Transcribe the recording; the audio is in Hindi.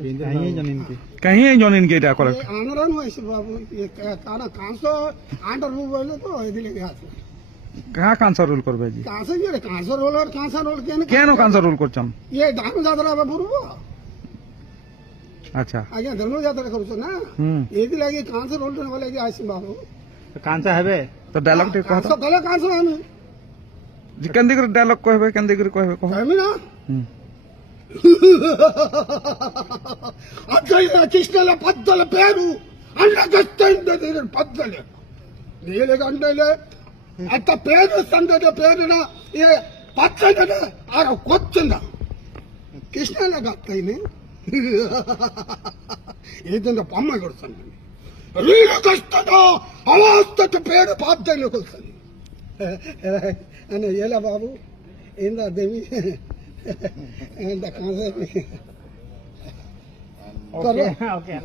कहीं जमीन के इटा करे आंध्रन वैसे बाबू ये काना कांसो आंडर रूल बोले तो इधर ले गया कहाँ कांसा रोल करबे जी कांसा ये कांसा रोल और कांसा रोल केन कांसा रोल करछम ये दानु जात्रा बरुबो अच्छा आगे धर्म जात्रा करछो ना एदी लागे कांसा रोल वाले के आसी बाबू कांसा हेबे तो डायलॉग टे कहतो कांसा गले कांसा हम जी कंदिगर डायलॉग कहबे कंदिगर कहबे कहमी ना అద్దయ్య కృష్ణల పద్దల పేరు అండగస్తైంది పద్దల నీలగండలే అత్త పేరు సందద పేరున ఏ పచ్చగడ ఆర కొచ్చింద కృష్ణల గత్తైని ఏదంత పమ్మ కొడుతుంది నీల కష్టద అవాస్తత పేరు పద్దల కొడుతుంది అన్న ఏలా బాబు ఏందా దేవి and the concept. Okay.